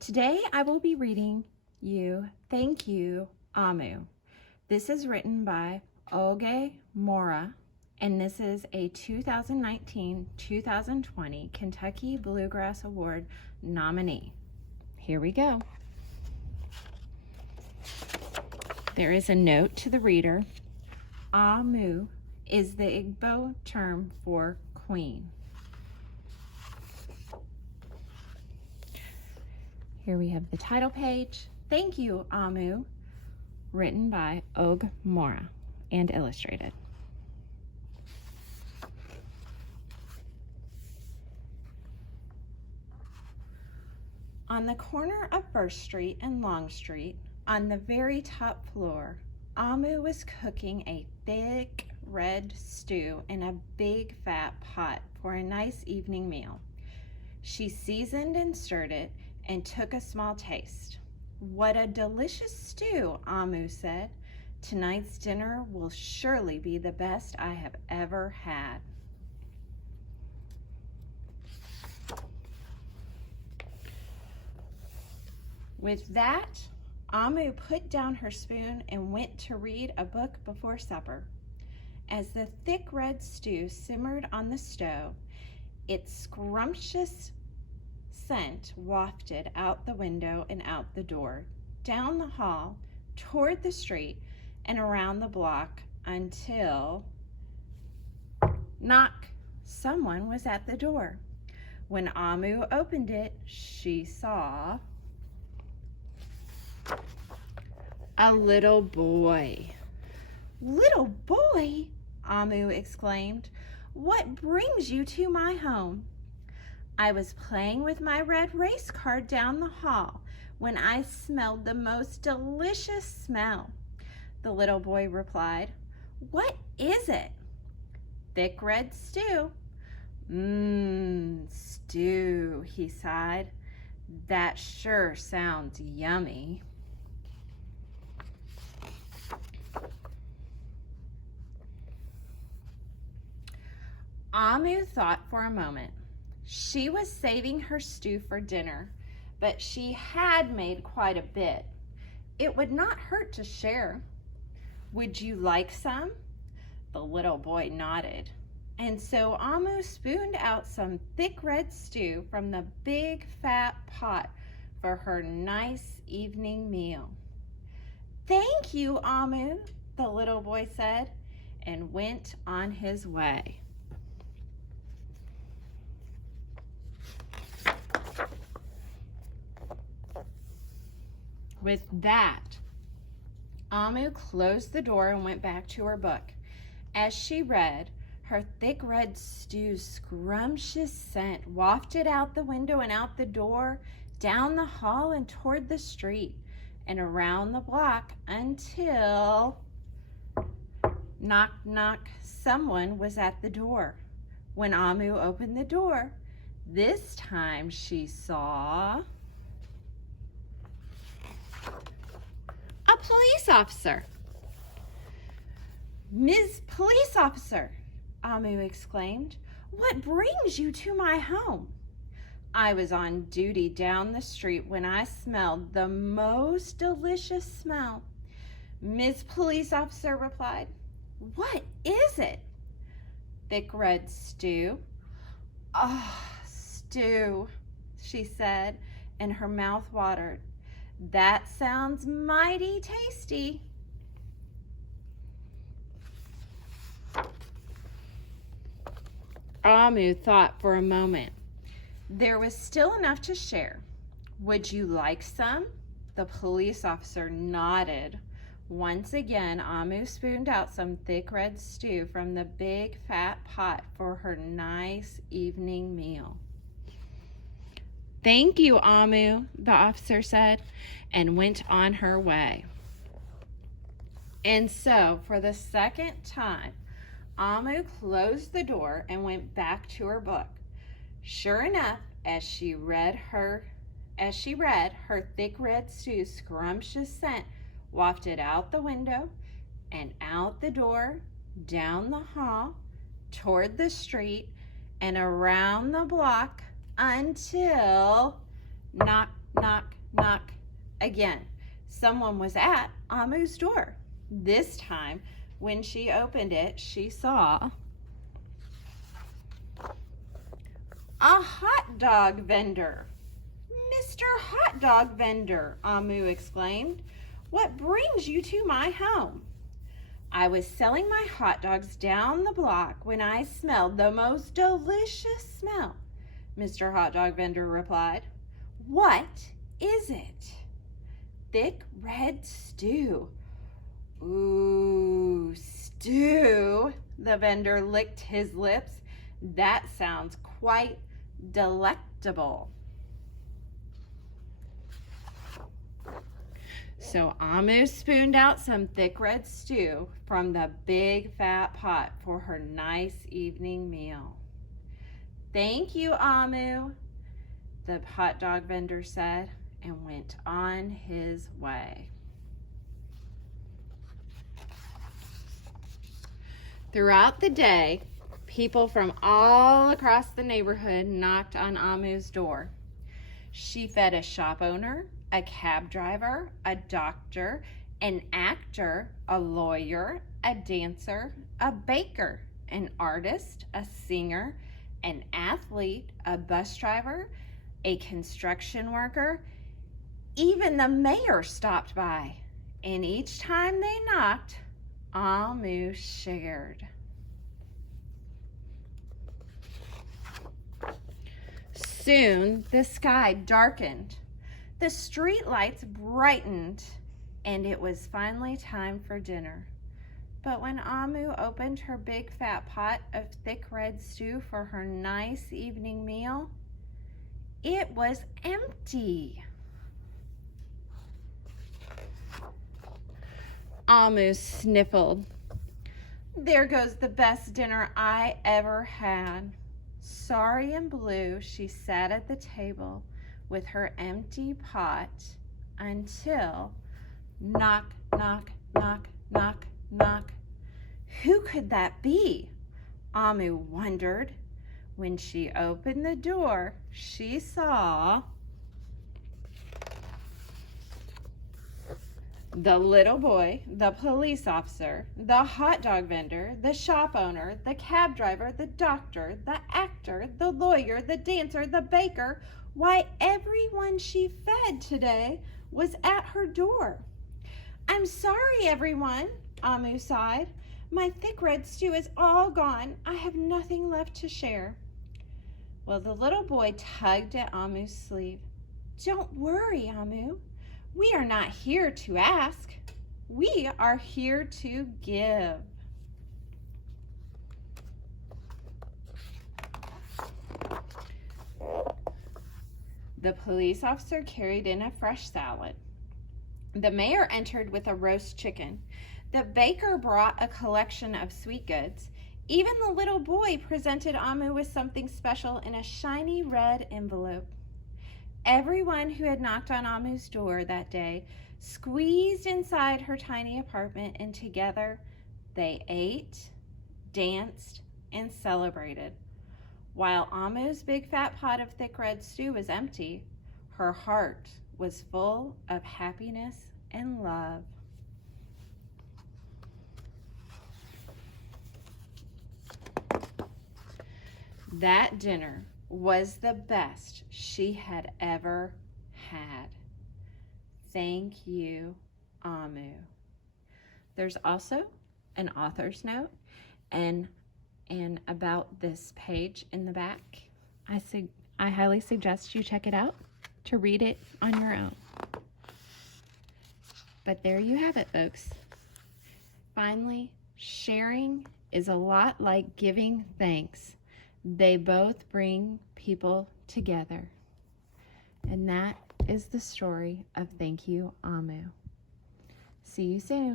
Today I will be reading you Thank You, Omu. This is written by Oge Mora, and this is a 2019-2020 Kentucky Bluegrass Award nominee. Here we go. There is a note to the reader. Omu is the Igbo term for queen. Here we have the title page, Thank You, Omu, written by Oge Mora and illustrated. On the corner of First Street and Long Street, on the very top floor, Omu was cooking a thick red stew in a big fat pot for a nice evening meal. She seasoned and stirred it and took a small taste. What a delicious stew, Omu said. Tonight's dinner will surely be the best I have ever had. With that, Omu put down her spoon and went to read a book before supper. As the thick red stew simmered on the stove, its scrumptious scent wafted out the window and out the door, down the hall, toward the street, and around the block until, knock, someone was at the door. When Omu opened it, she saw a little boy. Little boy, Omu exclaimed, what brings you to my home? I was playing with my red race car down the hall when I smelled the most delicious smell. The little boy replied, what is it? Thick red stew. Stew, he sighed. That sure sounds yummy. Omu thought for a moment. She was saving her stew for dinner, but she had made quite a bit. It would not hurt to share. Would you like some? The little boy nodded. And so Omu spooned out some thick red stew from the big fat pot for her nice evening meal. Thank you, Omu, the little boy said, and went on his way. With that, Omu closed the door and went back to her book. As she read, her thick red stew's scrumptious scent wafted out the window and out the door, down the hall and toward the street, and around the block until, knock, knock, someone was at the door. When Omu opened the door, this time she saw a police officer. Ms. Police Officer, Omu exclaimed, what brings you to my home? I was on duty down the street when I smelled the most delicious smell. Ms. Police Officer replied, what is it? Thick red stew. Stew, she said, and her mouth watered. That sounds mighty tasty. Omu thought for a moment. There was still enough to share. Would you like some? The police officer nodded. Once again, Omu spooned out some thick red stew from the big fat pot for her nice evening meal. Thank you, Omu, the officer said, and went on her way. And so, for the second time, Omu closed the door and went back to her book. Sure enough, as she read, her thick red stew's scrumptious scent wafted out the window and out the door, down the hall, toward the street, and around the block until, knock, knock, knock. Again, someone was at Amu's door. This time, when she opened it, she saw a hot dog vendor. Mr. Hot Dog Vendor, Amu exclaimed, what brings you to my home? I was selling my hot dogs down the block when I smelled the most delicious smell, Mr. Hot Dog Vendor replied. What is it? Thick red stew. Ooh, stew. The vendor licked his lips. That sounds quite delectable. So Amu spooned out some thick red stew from the big fat pot for her nice evening meal. Thank you, Amu, the hot dog vendor said, and went on his way. Throughout the day, people from all across the neighborhood knocked on Amu's door. She fed a shop owner, a cab driver, a doctor, an actor, a lawyer, a dancer, a baker, an artist, a singer, an athlete, a bus driver, a construction worker. Even the mayor stopped by, and each time they knocked, Amu shared. Soon the sky darkened. The street lights brightened, and it was finally time for dinner. But when Amu opened her big fat pot of thick red stew for her nice evening meal, it was empty. Amu sniffled. There goes the best dinner I ever had. Sorry and blue, she sat at the table with her empty pot until knock, knock, knock, knock, knock. Who could that be? Amu wondered. When she opened the door, she saw the little boy, the police officer, the hot dog vendor, the shop owner, the cab driver, the doctor, the actor, the lawyer, the dancer, the baker. Why, everyone she fed today was at her door. I'm sorry, everyone, Amu sighed. My thick red stew is all gone. I have nothing left to share. Well, the little boy tugged at Amu's sleeve. Don't worry, Amu. We are not here to ask. We are here to give. The police officer carried in a fresh salad. The mayor entered with a roast chicken. The baker brought a collection of sweet goods. Even the little boy presented Amu with something special in a shiny red envelope. Everyone who had knocked on Amu's door that day squeezed inside her tiny apartment, and together they ate, danced, and celebrated. While Amu's big fat pot of thick red stew was empty, her heart was full of happiness and love. That dinner was the best she had ever had. Thank you, Amu. There's also an author's note and about this page in the back. I highly suggest you check it out to read it on your own. But there you have it, folks. Finally, sharing is a lot like giving thanks. They both bring people together. And that is the story of Thank You, Amu. See you soon.